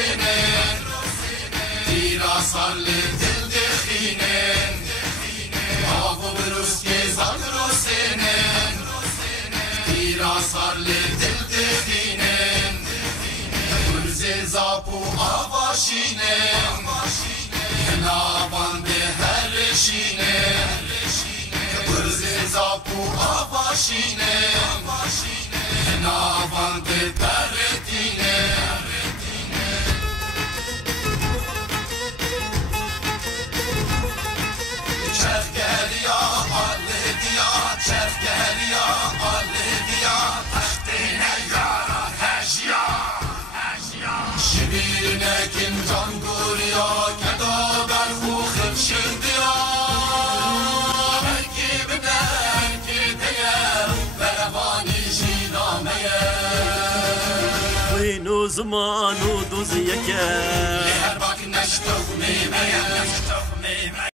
سنين تيرا صار لدل دخينين بابو بروس كزاكرو سنين تيرا صار لدل دخينين برزي زابو آواشينين نابان بهرشينين برزي زابو آواشينين نابان بهرتينين شبينك جان قوريا كدا برخو خفشن ديا هركي بنا هركي ديا برواني جينا ميا وينو زمانو دوزيكا لهرباك نشتوك ميميا